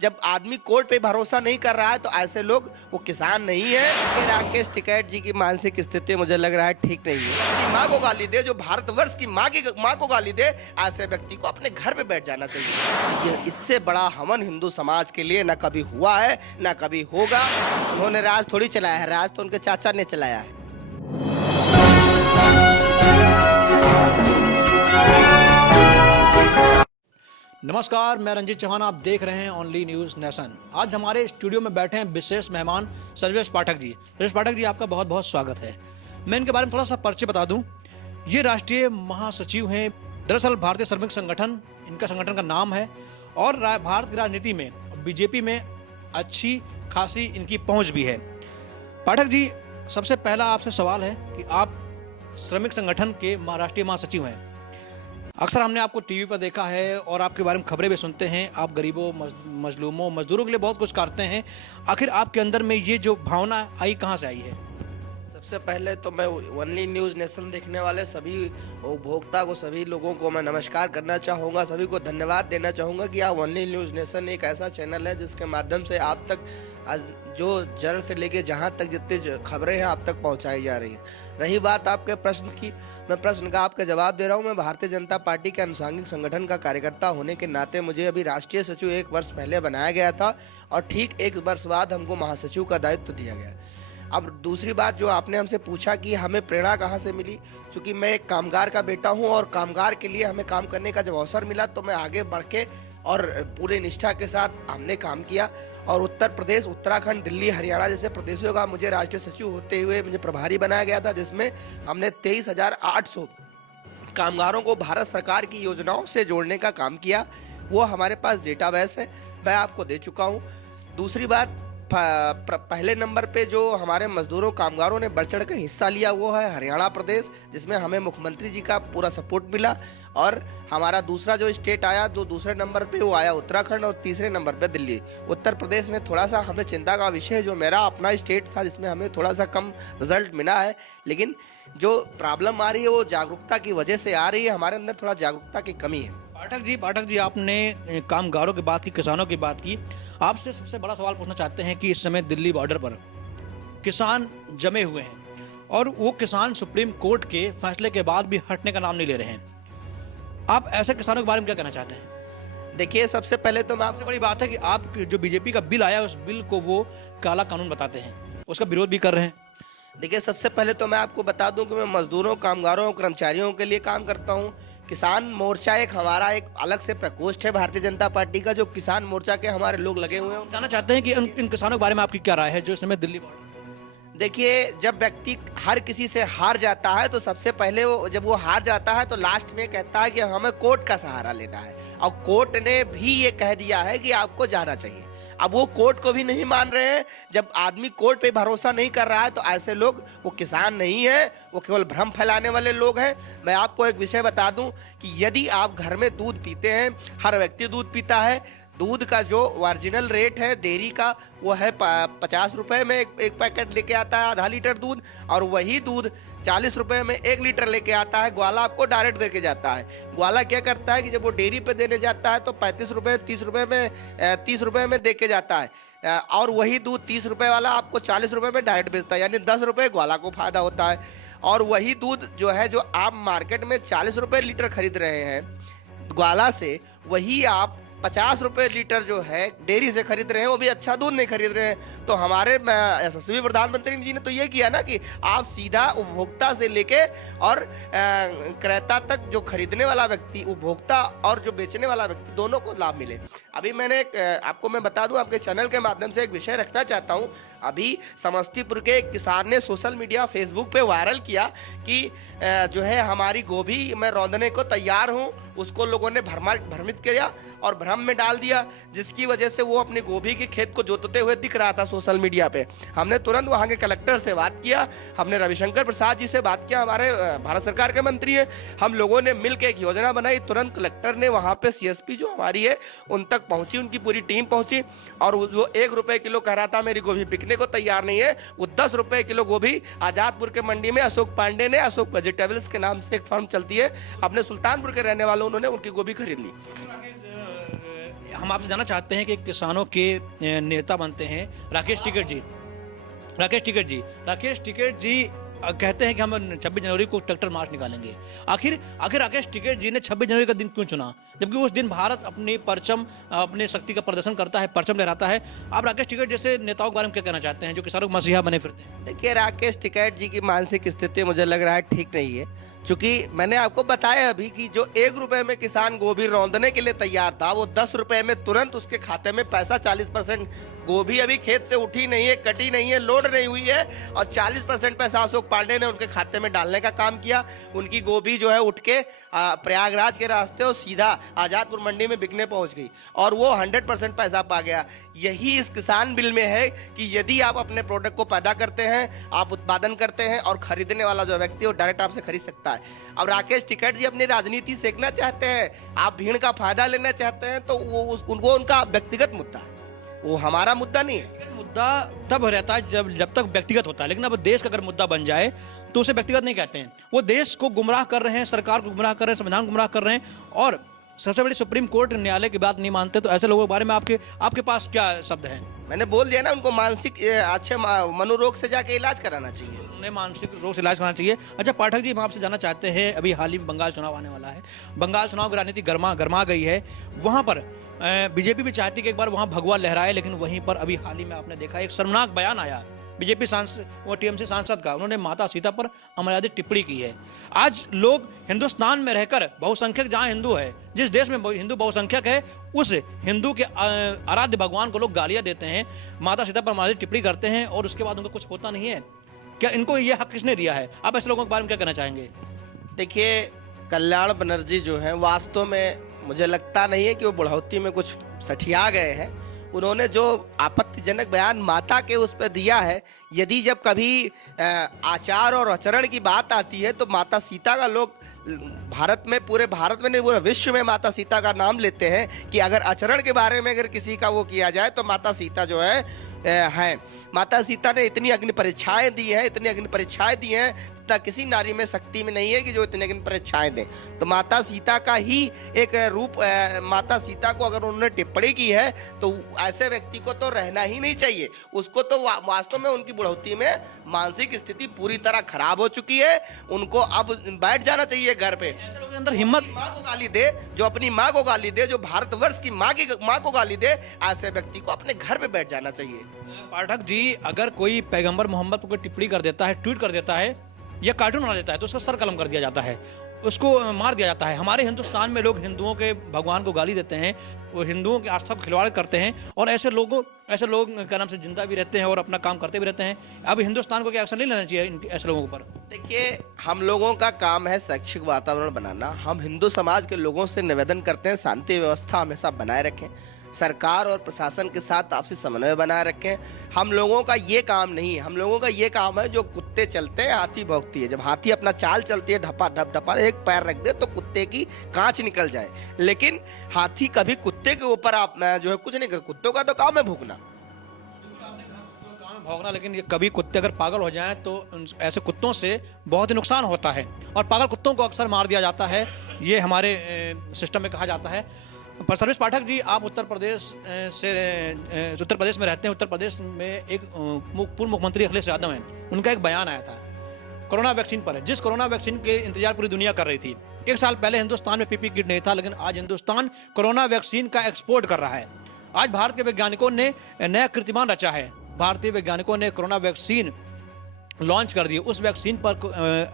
जब आदमी कोर्ट पे भरोसा नहीं कर रहा है तो ऐसे लोग वो किसान नहीं है। ये राकेश टिकैत जी की मानसिक स्थिति मुझे लग रहा है ठीक नहीं है। अपनी माँ को गाली दे, जो भारतवर्ष की माँ को गाली दे, ऐसे व्यक्ति को अपने घर पे बैठ जाना चाहिए। ये इससे बड़ा हमन हिंदू समाज के लिए न कभी हुआ है न कभी होगा। उन्होंने राज थोड़ी चलाया है, राज तो उनके चाचा ने चलाया है। नमस्कार, मैं रंजीत चौहान, आप देख रहे हैं ओनली न्यूज़ नेशन। आज हमारे स्टूडियो में बैठे हैं विशेष मेहमान सर्वेश पाठक जी। सर्वेश पाठक जी, आपका बहुत बहुत स्वागत है। मैं इनके बारे में थोड़ा सा परिचय बता दूं। ये राष्ट्रीय महासचिव हैं। दरअसल भारतीय श्रमिक संगठन इनका संगठन का नाम है और भारत की राजनीति में बीजेपी में अच्छी खासी इनकी पहुँच भी है। पाठक जी, सबसे पहला आपसे सवाल है कि आप श्रमिक संगठन के राष्ट्रीय महासचिव हैं। अक्सर हमने आपको टीवी पर देखा है और आपके बारे में खबरें भी सुनते हैं। आप गरीबों, मजलूमों, मजदूरों के लिए बहुत कुछ करते हैं। आखिर आपके अंदर में ये जो भावना आई कहाँ से आई है? सबसे पहले तो मैं ओनली न्यूज़ नेशन देखने वाले सभी उपभोक्ता को, सभी लोगों को मैं नमस्कार करना चाहूँगा। सभी को धन्यवाद देना चाहूँगा कि आप ओनली न्यूज़ नेशन एक ऐसा चैनल है जिसके माध्यम से आप तक जो जड़ से लेके जहाँ तक जितनी खबरें हैं आप तक पहुँचाई जा रही हैं। रही बात आपके प्रश्न की, मैं प्रश्न का आपका जवाब दे रहा हूँ। मैं भारतीय जनता पार्टी के अनुषंगिक संगठन का कार्यकर्ता होने के नाते मुझे अभी राष्ट्रीय सचिव 1 वर्ष पहले बनाया गया था और ठीक 1 वर्ष बाद हमको महासचिव का दायित्व दिया गया। अब दूसरी बात जो आपने हमसे पूछा कि हमें प्रेरणा कहाँ से मिली, क्योंकि मैं एक कामगार का बेटा हूँ और कामगार के लिए हमें काम करने का जब अवसर मिला तो मैं आगे बढ़ के और पूरे निष्ठा के साथ हमने काम किया और उत्तर प्रदेश, उत्तराखंड, दिल्ली, हरियाणा जैसे प्रदेशों का मुझे राष्ट्रीय सचिव होते हुए मुझे प्रभारी बनाया गया था, जिसमें हमने 23,800 कामगारों को भारत सरकार की योजनाओं से जोड़ने का काम किया। वो हमारे पास डेटाबेस है, मैं आपको दे चुका हूँ। दूसरी बात, पहले नंबर पे जो हमारे मजदूरों, कामगारों ने बढ़ चढ़ के हिस्सा लिया वो है हरियाणा प्रदेश, जिसमें हमें मुख्यमंत्री जी का पूरा सपोर्ट मिला। और हमारा दूसरा जो स्टेट आया, जो दूसरे नंबर पे वो आया उत्तराखंड और तीसरे नंबर पे दिल्ली। उत्तर प्रदेश में थोड़ा सा हमें चिंता का विषय, जो मेरा अपना स्टेट था जिसमें हमें थोड़ा सा कम रिजल्ट मिला है, लेकिन जो प्रॉब्लम आ रही है वो जागरूकता की वजह से आ रही है। हमारे अंदर थोड़ा जागरूकता की कमी है। पाठक जी, आपने कामगारों की बात की, किसानों की बात की। आपसे सबसे बड़ा सवाल पूछना चाहते हैं कि इस समय दिल्ली बॉर्डर पर किसान जमे हुए हैं और वो किसान सुप्रीम कोर्ट के फैसले के बाद भी हटने का नाम नहीं ले रहे हैं। आप ऐसे किसानों के बारे में क्या कहना चाहते हैं? देखिए, सबसे पहले तो मैं सबसे बड़ी बात है कि आप जो बीजेपी का बिल आया उस बिल को वो काला कानून बताते हैं, उसका विरोध भी कर रहे हैं। देखिए, सबसे पहले तो मैं आपको बता दूं कि मैं मजदूरों, कामगारों, कर्मचारियों के लिए काम करता हूं। किसान मोर्चा एक हमारा एक अलग से प्रकोष्ठ है भारतीय जनता पार्टी का, जो किसान मोर्चा के हमारे लोग लगे हुए हैं। जानना चाहते हैं कि इन किसानों के बारे में आपकी क्या राय है जो इस समय दिल्ली बॉर्डर? देखिए, जब व्यक्ति हर किसी से हार जाता है तो सबसे पहले जब वो हार जाता है तो लास्ट में कहता है कि हमें कोर्ट का सहारा लेना है, और कोर्ट ने भी ये कह दिया है कि आपको जाना चाहिए। अब वो कोर्ट को भी नहीं मान रहे हैं। जब आदमी कोर्ट पे भरोसा नहीं कर रहा है तो ऐसे लोग, वो किसान नहीं है, वो केवल भ्रम फैलाने वाले लोग हैं। मैं आपको एक विषय बता दूं कि यदि आप घर में दूध पीते हैं, हर व्यक्ति दूध पीता है, दूध का जो ओरिजिनल रेट है डेयरी का वो है 50 रुपये में एक पैकेट लेके आता है, आधा लीटर दूध, और वही दूध 40 रुपये में 1 लीटर लेके आता है। ग्वाला आपको डायरेक्ट देके जाता है। ग्वाला क्या करता है कि जब वो डेयरी पे देने जाता है तो 35 रुपये, 30 रुपये में 30 रुपये में दे के जाता है, और वही दूध 30 रुपये वाला आपको 40 रुपये में डायरेक्ट बेचता है, यानी 10 रुपये ग्वाला को फायदा होता है। और वही दूध जो है, जो आप मार्केट में 40 रुपये लीटर खरीद रहे हैं ग्वाला से, वही आप 50 रुपये लीटर जो है डेयरी से खरीद रहे हैं, वो भी अच्छा दूध नहीं खरीद रहे हैं। तो हमारे यशस्वी प्रधानमंत्री जी ने तो ये किया ना कि आप सीधा उपभोक्ता से लेके और क्रेता तक, जो खरीदने वाला व्यक्ति, उपभोक्ता और जो बेचने वाला व्यक्ति, दोनों को लाभ मिले। अभी मैंने आपको मैं बता दूं, आपके चैनल के माध्यम से एक विषय रखना चाहता हूं। अभी समस्तीपुर के एक किसान ने सोशल मीडिया, फेसबुक पे वायरल किया कि जो है हमारी गोभी मैं रौंदने को तैयार हूं। उसको लोगों ने भ्रमित किया और भ्रम में डाल दिया, जिसकी वजह से वो अपनी गोभी के खेत को जोतते हुए दिख रहा था सोशल मीडिया पे। हमने तुरंत वहाँ के कलेक्टर से बात किया, हमने रविशंकर प्रसाद जी से बात किया, हमारे भारत सरकार के मंत्री हैं। हम लोगों ने मिल के एक योजना बनाई। तुरंत कलेक्टर ने वहाँ पे CSP जो हमारी है उन तक पहुँची, उनकी पूरी टीम पहुँची, और वो 1 रुपये किलो कह रहा था मेरी गोभी बिकने को तैयार नहीं है, वो 10 रुपये किलो गोभी आजादपुर के मंडी में अशोक पांडे ने, अशोक वेजिटेबल्स के नाम से एक फर्म चलती है, अपने सुल्तानपुर के रहने वालों, उन्होंने उनकी गोभी खरीद ली। हम आपसे जानना चाहते हैं कि किसानों के नेता बनते हैं राकेश टिकैत जी। राकेश टिकैत जी कहते हैं कि हम 26 जनवरी को ट्रैक्टर मार्च निकालेंगे। आखिर राकेश टिकैत जी ने 26 जनवरी का दिन क्यों चुना, जबकि उस दिन भारत अपनी परचम, अपने शक्ति का प्रदर्शन करता है, परचम लहराता है। आप राकेश टिकैत जैसे नेताओं के बारे में क्या कहना चाहते हैं जो किसानों के मसीहा बने फिरते हैं? देखिए, राकेश टिकैत जी की मानसिक स्थिति मुझे लग रहा है ठीक नहीं है, क्योंकि मैंने आपको बताया अभी कि जो 1 रुपए में किसान गोभी रौंदने के लिए तैयार था, वो 10 रुपए में तुरंत उसके खाते में पैसा 40% गोभी अभी खेत से उठी नहीं है, कटी नहीं है, लोड नहीं हुई है, और 40% पैसा अशोक पांडे ने उनके खाते में डालने का काम किया। उनकी गोभी जो है उठ के प्रयागराज के रास्ते और सीधा आजादपुर मंडी में बिकने पहुंच गई, और वो 100% पैसा पा गया। यही इस किसान बिल में है कि यदि आप अपने प्रोडक्ट को पैदा करते हैं, आप उत्पादन करते हैं, और खरीदने वाला जो व्यक्ति है वो डायरेक्ट आपसे खरीद सकता है। अब राकेश टिकैत जी अपनी राजनीति सेकना चाहते हैं, आप भीड़ का फायदा लेना चाहते हैं, तो वो उनका व्यक्तिगत मुद्दा है, वो हमारा मुद्दा नहीं है। मुद्दा तब रहता है जब तक व्यक्तिगत होता है, लेकिन अब देश का अगर मुद्दा बन जाए तो उसे व्यक्तिगत नहीं कहते हैं। वो देश को गुमराह कर रहे हैं, सरकार को गुमराह कर रहे हैं, संविधान को गुमराह कर रहे हैं, और सबसे बड़ी सुप्रीम कोर्ट न्यायालय की बात नहीं मानते। तो ऐसे लोगों के बारे में आपके पास क्या शब्द हैं? मैंने बोल दिया ना, उनको मानसिक अच्छे मनोरोग से जाके इलाज कराना चाहिए, उन्हें मानसिक रोग से इलाज करना चाहिए। अच्छा पाठक जी, हम आपसे जानना चाहते हैं, अभी हाल ही में बंगाल चुनाव आने वाला है, बंगाल चुनाव की राजनीति गर्मा गई है। वहाँ पर बीजेपी भी चाहती कि एक बार वहाँ भगवा लहराए, लेकिन वहीं पर अभी हाल ही में आपने देखा एक शर्मनाक बयान आया बीजेपी सांसद, वो टीएमसी सांसद का, उन्होंने माता सीता पर अमर्यादित टिप्पणी की है। आज लोग हिंदुस्तान में रहकर, बहुसंख्यक जहाँ हिंदू है, जिस देश में हिंदू बहुसंख्यक है, उस हिंदू के आराध्य भगवान को लोग गालियां देते हैं, माता सीता पर अमर्यादित टिप्पणी करते हैं, और उसके बाद उनको कुछ होता नहीं है। क्या इनको ये हक किसने दिया है? आप ऐसे लोगों के बारे में क्या कहना चाहेंगे? देखिए, कल्याण बनर्जी जो है, वास्तव में मुझे लगता नहीं है कि वो बुढ़ौती में कुछ सठिया गए हैं। उन्होंने जो आपत्तिजनक बयान माता के उस पर दिया है, यदि जब कभी आचार और आचरण की बात आती है तो माता सीता का लोग भारत में, पूरे भारत में नहीं, पूरे विश्व में माता सीता का नाम लेते हैं कि अगर आचरण के बारे में अगर किसी का वो किया जाए तो माता सीता जो है माता सीता ने इतनी अग्नि परीक्षाएं दी हैं, इतनी अग्नि परीक्षाएं दी हैं, इतना किसी नारी में शक्ति में नहीं है कि जो इतनी अग्नि परीक्षाएं दे। तो माता सीता का ही एक रूप, माता सीता को अगर उन्होंने टिप्पणी की है तो ऐसे व्यक्ति को तो रहना ही नहीं चाहिए। उसको तो वास्तव में उनकी बुढ़ौती में मानसिक स्थिति पूरी तरह खराब हो चुकी है, उनको अब बैठ जाना चाहिए घर पे। ऐसे लोगों के अंदर हिम्मत, माँ को गाली दे, जो अपनी माँ को गाली दे, जो भारतवर्ष की माँ को गाली दे, ऐसे व्यक्ति को अपने घर पे बैठ जाना चाहिए। पाठक जी, अगर कोई पैगंबर मोहम्मद पर कोई टिप्पणी कर देता है, ट्वीट कर देता है या कार्टून बना देता है, तो उसका सर कलम कर दिया जाता है, उसको मार दिया जाता है। हमारे हिंदुस्तान में लोग हिंदुओं के भगवान को गाली देते हैं, वो हिंदुओं की आस्था को खिलवाड़ करते हैं, और ऐसे लोग क्या नाम से जिंदा भी रहते हैं और अपना काम करते भी रहते हैं। अब हिंदुस्तान को क्या एक्शन नहीं लेना चाहिए ऐसे लोगों पर? देखिए, हम लोगों का काम है शैक्षिक वातावरण बनाना। हम हिंदू समाज के लोगों से निवेदन करते हैं शांति व्यवस्था हमेशा बनाए रखें, सरकार और प्रशासन के साथ आपसी समन्वय बनाए रखें। हम लोगों का ये काम नहीं है, हम लोगों का ये काम है, जो कुत्ते चलते हैं हाथी भौंकती है। जब हाथी अपना चाल चलती है, ढपा ढप ढपा, एक पैर रख दे तो कुत्ते की कांच निकल जाए, लेकिन हाथी कभी कुत्ते के ऊपर आप जो है कुछ नहीं कर। कुत्तों का तो काम है भूखना, भौंकना, लेकिन ये कभी कुत्ते अगर पागल हो जाएं तो ऐसे कुत्तों से बहुत ही नुकसान होता है, और पागल कुत्तों को अक्सर मार दिया जाता है, ये हमारे सिस्टम में कहा जाता है। पर सर्विस पाठक जी, आप उत्तर प्रदेश में रहते हैं। उत्तर प्रदेश में एक पूर्व मुख्यमंत्री अखिलेश यादव हैं, उनका एक बयान आया था कोरोना वैक्सीन पर, जिस कोरोना वैक्सीन के इंतजार पूरी दुनिया कर रही थी। एक साल पहले हिंदुस्तान में पीपी किट नहीं था, लेकिन आज हिंदुस्तान कोरोना वैक्सीन का एक्सपोर्ट कर रहा है। आज भारत के वैज्ञानिकों ने नया कीर्तिमान रचा है। भारतीय वैज्ञानिकों ने कोरोना वैक्सीन लॉन्च कर दी। उस वैक्सीन पर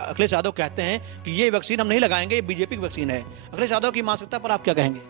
अखिलेश यादव कहते हैं कि ये वैक्सीन हम नहीं लगाएंगे, ये बीजेपी की वैक्सीन है। अखिलेश यादव की मानसिकता पर आप क्या कहेंगे?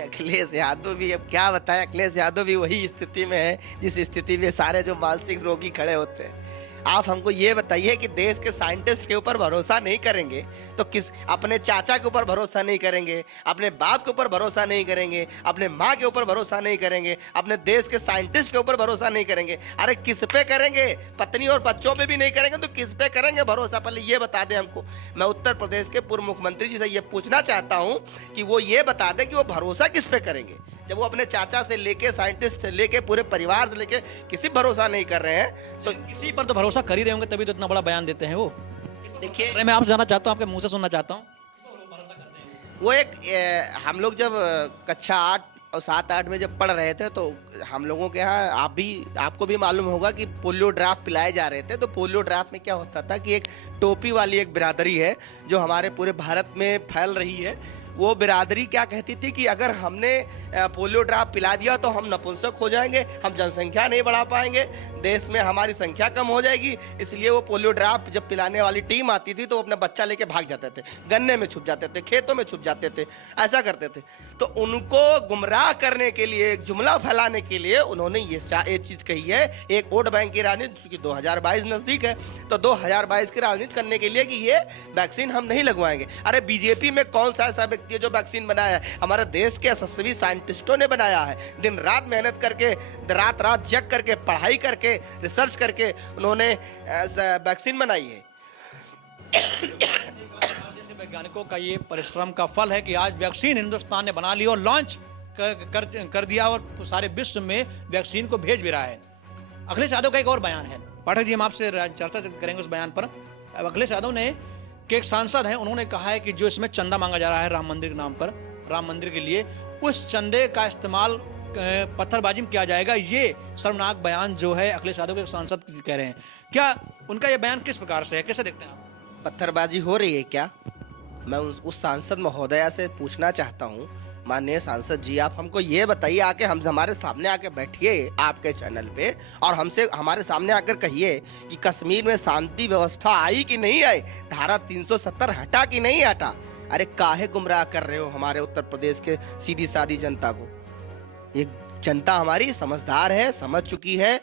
अखिलेश यादव भी, अब क्या बताएं, अखिलेश यादव भी वही स्थिति में है जिस स्थिति में सारे जो मानसिक रोगी खड़े होते हैं। आप हमको ये बताइए कि देश के साइंटिस्ट के ऊपर भरोसा नहीं करेंगे तो किस, अपने चाचा के ऊपर भरोसा नहीं करेंगे, अपने बाप के ऊपर भरोसा नहीं करेंगे, अपने माँ के ऊपर भरोसा नहीं करेंगे, अपने देश के साइंटिस्ट के ऊपर भरोसा नहीं करेंगे, अरे किस पे करेंगे? पत्नी और बच्चों पे भी नहीं करेंगे तो किस पे करेंगे भरोसा? पहले ये बता दें हमको। मैं उत्तर प्रदेश के पूर्व मुख्यमंत्री जी से ये पूछना चाहता हूँ कि वो ये बता दें कि वो भरोसा किस पे करेंगे, जब वो अपने चाचा से लेके, साइंटिस्ट से लेके, पूरे परिवार से लेके किसी भरोसा नहीं कर रहे हैं। तो किसी पर तो भरोसा कर ही रहे होंगे, तभी तो इतना बड़ा बयान देते हैं वो। देखिए, मैं आपसे जानना चाहता हूँ, आपके मुंह से सुनना चाहता हूँ, वो एक हम लोग जब कक्षा 8 और 7-8 में जब पढ़ रहे थे तो हम लोगों के यहाँ आपको भी मालूम होगा कि पोलियो ड्राफ्ट पिलाए जा रहे थे। तो पोलियो ड्राफ्ट में क्या होता था कि एक टोपी वाली एक बिरादरी है जो हमारे पूरे भारत में फैल रही है। वो बिरादरी क्या कहती थी कि अगर हमने पोलियो ड्राफ्ट पिला दिया तो हम नपुंसक हो जाएंगे, हम जनसंख्या नहीं बढ़ा पाएंगे, देश में हमारी संख्या कम हो जाएगी। इसलिए वो पोलियो ड्राफ्ट जब पिलाने वाली टीम आती थी तो वो अपना बच्चा लेके भाग जाते थे, गन्ने में छुप जाते थे, खेतों में छुप जाते थे, ऐसा करते थे। तो उनको गुमराह करने के लिए, एक जुमला फैलाने के लिए उन्होंने ये चीज़ कही है। एक वोट बैंक की राजनीति, क्योंकि 2022 नज़दीक है, तो 2022 की राजनीति करने के लिए कि ये वैक्सीन हम नहीं लगवाएंगे। अरे बीजेपी में कौन सा ऐसा व्यक्ति है जो वैक्सीन बनाया है? हमारे देश के यशस्वी साइंटिस्टों ने बनाया है। दिन रात मेहनत करके, रात जग करके, पढ़ाई करके, रिसर्च करके उन्होंने वैक्सीन बनाई है। जैसे वैज्ञानिकों का ये परिश्रम का फल है कि आज वैक्सीन हिंदुस्तान ने बना ली और लॉन्च कर दिया और सारे विश्व में वैक्सीन को भेज भी रहा है। अखिलेश यादव का एक और बयान है, पाठक जी हम आपसे चर्चा करेंगे उस बयान पर। अखिलेश यादव ने कि एक सांसद हैं, उन्होंने कहा है कि जो इसमें चंदा मांगा जा रहा है राम मंदिर के नाम पर, राम मंदिर के लिए, उस चंदे का इस्तेमाल पत्थरबाजी में किया जाएगा। ये शर्मनाक बयान जो है अखिलेश यादव के सांसद कह रहे हैं। क्या उनका ये बयान किस प्रकार से है, कैसे देखते हैं आप? पत्थरबाजी हो रही है क्या? मैं उस सांसद महोदया से पूछना चाहता हूँ, माननीय सांसद जी, आप हमको ये बताइए, आके हम हमारे सामने आके बैठिए आपके चैनल पे और हमारे सामने आकर कहिए कि कश्मीर में शांति व्यवस्था आई कि नहीं आई, धारा 370 हटा कि नहीं हटा। अरे काहे गुमराह कर रहे हो हमारे उत्तर प्रदेश के सीधी सादी जनता को? ये जनता हमारी समझदार है, समझ चुकी है।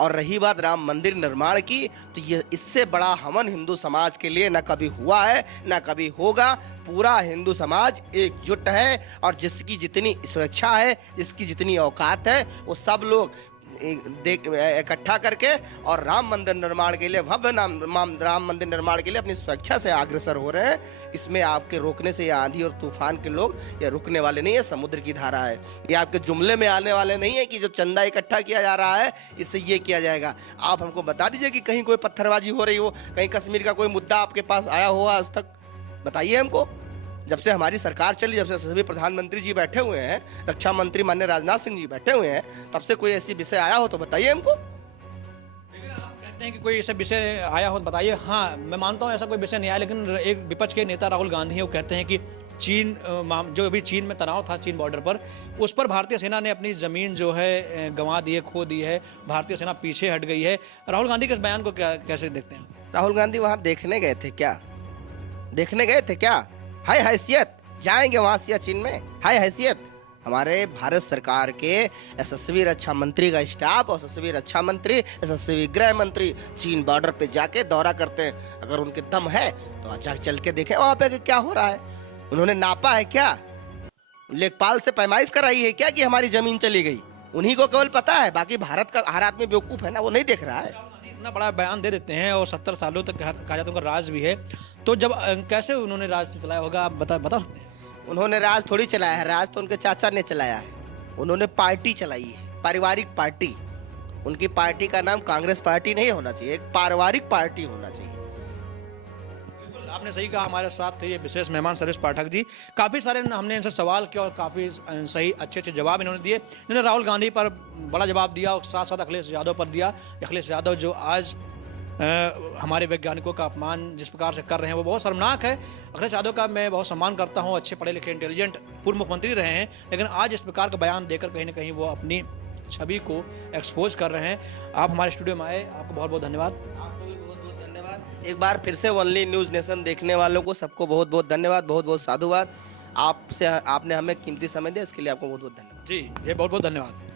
और रही बात राम मंदिर निर्माण की, तो ये इससे बड़ा हवन हिंदू समाज के लिए न कभी हुआ है न कभी होगा। पूरा हिंदू समाज एकजुट है और जिसकी जितनी स्वेच्छा है, जिसकी जितनी औकात है, वो सब लोग इकट्ठा करके और राम मंदिर निर्माण के लिए, भव्य राम मंदिर निर्माण के लिए अपनी स्वेच्छा से अग्रसर हो रहे हैं। इसमें आपके रोकने से या आंधी और तूफान के लोग ये रुकने वाले नहीं है। समुद्र की धारा है, ये आपके जुमले में आने वाले नहीं है कि जो चंदा इकट्ठा किया जा रहा है इससे ये किया जाएगा। आप हमको बता दीजिए कि कहीं कोई पत्थरबाजी हो रही हो, कहीं कश्मीर का कोई मुद्दा आपके पास आया हो आज तक, बताइए हमको। जब से हमारी सरकार चली, जब से सभी प्रधानमंत्री जी बैठे हुए हैं, रक्षा मंत्री माननीय राजनाथ सिंह जी बैठे हुए हैं, तब से कोई ऐसी विषय आया हो तो बताइए हमको। लेकिन आप कहते हैं कि कोई ऐसा विषय आया हो तो बताइए। हाँ, मैं मानता हूँ ऐसा कोई विषय नहीं आया, लेकिन एक विपक्ष के नेता राहुल गांधी है, वो कहते हैं कि चीन, जो अभी चीन में तनाव था, चीन बॉर्डर पर, उस पर भारतीय सेना ने अपनी ज़मीन जो है गंवा दी है, खो दी है, भारतीय सेना पीछे हट गई है। राहुल गांधी के इस बयान को कैसे देखते हैं? राहुल गांधी वहाँ देखने गए थे क्या? देखने गए थे क्या? हाय हैसियत जाएंगे वहां से चीन में? हाय हैसियत हमारे भारत सरकार के यशस्वी रक्षा मंत्री का स्टाफ और यशस्वी रक्षा मंत्री, यशस्वी गृह मंत्री चीन बॉर्डर पे जाके दौरा करते हैं। अगर उनके दम है तो अच्छा चल के देखें वहां पे क्या हो रहा है। उन्होंने नापा है क्या? लेखपाल से पैमाइश कराई है क्या कि हमारी जमीन चली गई? उन्हीं को केवल पता है, बाकी भारत का हर आदमी बेवकूफ है ना, वो नहीं देख रहा है। इतना बड़ा बयान दे देते हैं और 70 सालों तक कहा जाता है उनका राज भी है, तो जब कैसे उन्होंने राज चलाया होगा, आप बता सकते हैं? उन्होंने राज थोड़ी चलाया है, राज तो उनके चाचा ने चलाया है। उन्होंने पार्टी चलाई है, पारिवारिक पार्टी। उनकी पार्टी का नाम कांग्रेस पार्टी नहीं होना चाहिए, एक पारिवारिक पार्टी होना चाहिए। बिल्कुल आपने सही कहा। हमारे साथ थे ये विशेष मेहमान सर्वेश पाठक जी। काफ़ी सारे हमने इनसे सवाल किया और काफ़ी सही अच्छे जवाब इन्होंने दिए। इन्होंने राहुल गांधी पर बड़ा जवाब दिया और साथ साथ अखिलेश यादव पर दिया। अखिलेश यादव जो आज हमारे वैज्ञानिकों का अपमान जिस प्रकार से कर रहे हैं वो बहुत शर्मनाक है। अखिलेश यादव का मैं बहुत सम्मान करता हूं, अच्छे पढ़े लिखे इंटेलिजेंट पूर्व मुख्यमंत्री रहे हैं, लेकिन आज इस प्रकार का बयान देकर कहीं ना कहीं वो अपनी छवि को एक्सपोज कर रहे हैं। आप हमारे स्टूडियो में आए, आपको बहुत बहुत धन्यवाद। आपको भी बहुत बहुत धन्यवाद। एक बार फिर से ओनली न्यूज़ नेशन देखने वालों को सबको बहुत बहुत धन्यवाद, बहुत बहुत साधुवाद। आपने हमें कीमती समय दिया, इसके लिए आपको बहुत बहुत धन्यवाद। जी बहुत बहुत धन्यवाद।